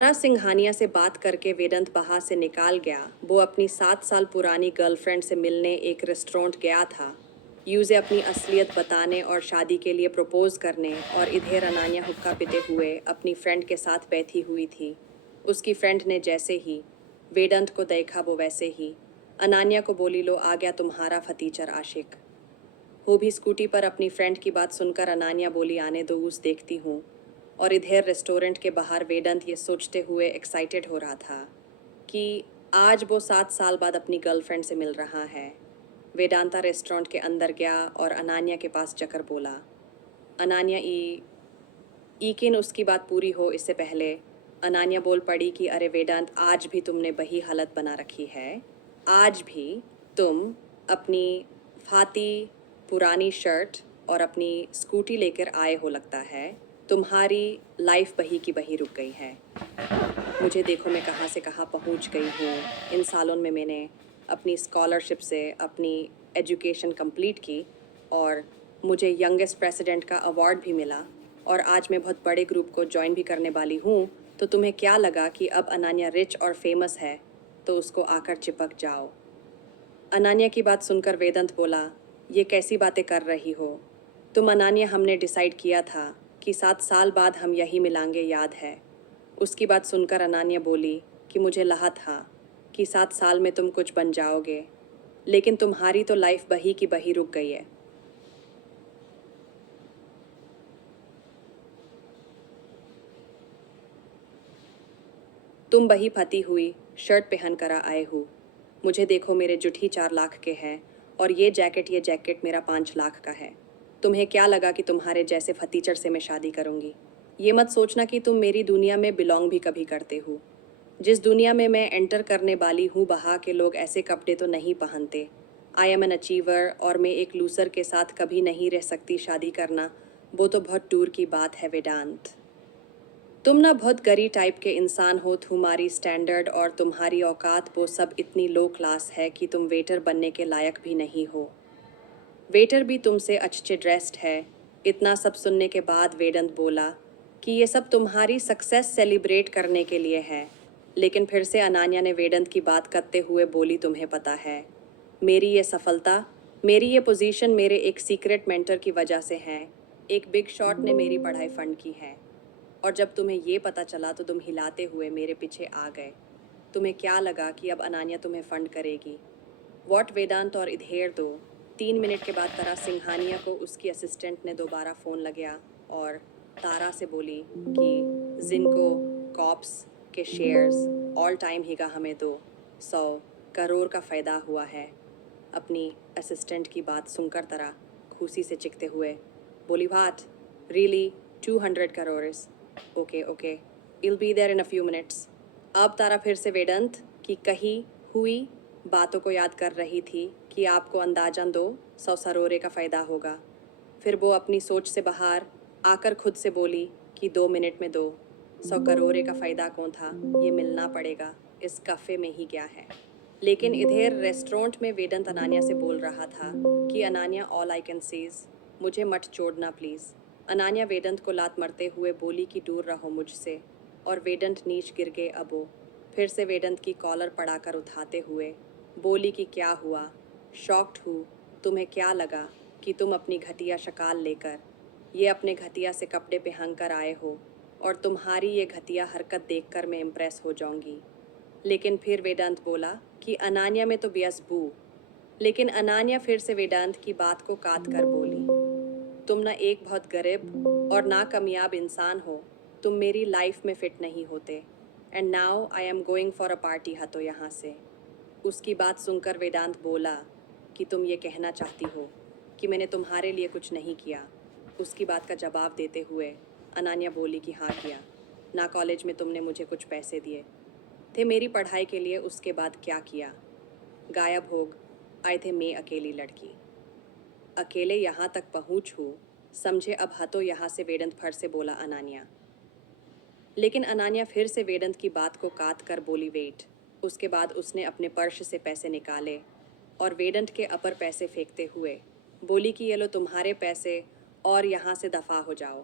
तारा सिंघानिया से बात करके वेदांत वहाँ से निकाल गया। वो अपनी 7 साल पुरानी गर्लफ्रेंड से मिलने एक रेस्टोरेंट गया था, उसे अपनी असलियत बताने और शादी के लिए प्रपोज करने। और इधर अनान्या हुक्का पीते हुए अपनी फ्रेंड के साथ बैठी हुई थी। उसकी फ्रेंड ने जैसे ही वेदांत को देखा वो वैसे ही अनान्या को बोली, लो आ गया तुम्हारा फतीचर आशिक। वो भी स्कूटी पर अपनी फ्रेंड की बात सुनकर अनान्या बोली, आने दो उस देखती हूँ। और इधर रेस्टोरेंट के बाहर वेदांत ये सोचते हुए एक्साइटेड हो रहा था कि आज वो 7 साल बाद अपनी गर्लफ्रेंड से मिल रहा है। वेदांता रेस्टोरेंट के अंदर गया और अनान्या के पास जाकर बोला, अनान्या ईकिन उसकी बात पूरी हो इससे पहले अनान्या बोल पड़ी कि अरे वेदांत, आज भी तुमने वही हालत बना रखी है। आज भी तुम अपनी फाती पुरानी शर्ट और अपनी स्कूटी लेकर आए हो, लगता है तुम्हारी लाइफ बही की बही रुक गई है। मुझे देखो मैं कहाँ से कहाँ पहुँच गई हूँ। इन सालों में मैंने अपनी स्कॉलरशिप से अपनी एजुकेशन कंप्लीट की और मुझे यंगेस्ट प्रेसिडेंट का अवार्ड भी मिला और आज मैं बहुत बड़े ग्रुप को ज्वाइन भी करने वाली हूँ। तो तुम्हें क्या लगा कि अब अनान्या रिच और फेमस है तो उसको आकर चिपक जाओ। अनान्या की बात सुनकर वेदांत बोला, ये कैसी बातें कर रही हो तुम अनान्या? हमने डिसाइड किया था कि 7 साल बाद हम यही मिलांगे, याद है? उसकी बात सुनकर अनान्या बोली कि मुझे लगा था कि 7 साल में तुम कुछ बन जाओगे, लेकिन तुम्हारी तो लाइफ बही की बही रुक गई है। तुम बही फटी हुई शर्ट पहन कर आए हो। मुझे देखो, मेरे जुठी 4 लाख के हैं और ये जैकेट मेरा 5 लाख का है। तुम्हें क्या लगा कि तुम्हारे जैसे फटीचर से मैं शादी करूँगी? ये मत सोचना कि तुम मेरी दुनिया में बिलोंग भी कभी करते हो। जिस दुनिया में मैं एंटर करने वाली हूँ वहाँ के लोग ऐसे कपड़े तो नहीं पहनते। आई एम एन अचीवर और मैं एक लूसर के साथ कभी नहीं रह सकती। शादी करना वो तो बहुत दूर की बात है वेदांत। तुम ना बहुत गरी टाइप के इंसान हो। तुम्हारी स्टैंडर्ड और तुम्हारी औकात वो सब इतनी लो क्लास है कि तुम वेटर बनने के लायक भी नहीं हो। वेटर भी तुमसे अच्छे ड्रेस्ड है। इतना सब सुनने के बाद वेदांत बोला कि ये सब तुम्हारी सक्सेस सेलिब्रेट करने के लिए है। लेकिन फिर से अनान्या ने वेदांत की बात करते हुए बोली, तुम्हें पता है मेरी ये सफलता, मेरी ये पोजीशन मेरे एक सीक्रेट मेंटर की वजह से है। एक बिग शॉट ने मेरी पढ़ाई फंड की है और जब तुम्हें ये पता चला तो तुम हिलाते हुए मेरे पीछे आ गए। तुम्हें क्या लगा कि अब अनान्या तुम्हें फंड करेगी? वॉट वेदांत? और इधर दो 3 मिनट के बाद तारा सिंघानिया को उसकी असिस्टेंट ने दोबारा फ़ोन लगाया और तारा से बोली कि जिनको कॉप्स के शेयर्स ऑल टाइम हीगा हमें 200 करोड़ का फ़ायदा हुआ है। अपनी असिस्टेंट की बात सुनकर तारा खुशी से चिकते हुए बोली, what really 200 crore? Okay okay, I'll be there in a few minutes. अब तारा फिर से वेदांत की कही हुई बातों को याद कर रही थी कि आपको अंदाजन 200 करोड़ का फ़ायदा होगा। फिर वो अपनी सोच से बाहर आकर खुद से बोली कि 2 मिनट में 200 करोड़ का फ़ायदा कौन था? ये मिलना पड़ेगा, इस कफ़े में ही क्या है। लेकिन इधर रेस्टोरेंट में वेदांत अनान्या से बोल रहा था कि Ananya, all I can seize, मुझे मत छोड़ना प्लीज़। अनान्या वेदांत को लात मारते हुए बोली कि दूर रहो मुझसे, और वेदांत नीच गिर गए। अब वो फिर से वेदांत की कॉलर पड़ाकर उठाते हुए बोली कि क्या हुआ? शॉक्ड हूँ। तुम्हें क्या लगा कि तुम अपनी घटिया शक्ल लेकर ये अपने घटिया से कपड़े पहन कर आए हो और तुम्हारी ये घटिया हरकत देखकर मैं इम्प्रेस हो जाऊंगी? लेकिन फिर वेदांत बोला कि अनान्या में तो बेअसबू। लेकिन अनान्या फिर से वेदांत की बात को काट कर बोली, तुम ना एक बहुत गरीब और नाकामयाब इंसान हो। तुम मेरी लाइफ में फिट नहीं होते। And now I am going for a party, हटो यहाँ से। उसकी बात सुनकर वेदांत बोला कि तुम ये कहना चाहती हो कि मैंने तुम्हारे लिए कुछ नहीं किया? उसकी बात का जवाब देते हुए अनान्या बोली कि हाँ किया ना। कॉलेज में तुमने मुझे कुछ पैसे दिए थे मेरी पढ़ाई के लिए, उसके बाद क्या किया? गायब हो आए थे मैं अकेली लड़की, अकेले यहाँ तक पहुँच हूँ, समझे? अब हटो यहाँ से, वेदांत फर से बोला अनान्या। लेकिन अनान्या फिर से वेदांत की बात को काट कर बोली, वेट। उसके बाद उसने अपने पर्स से पैसे निकाले और वेदांत के अपर पैसे फेंकते हुए बोली कि ये लो तुम्हारे पैसे और यहाँ से दफ़ा हो जाओ।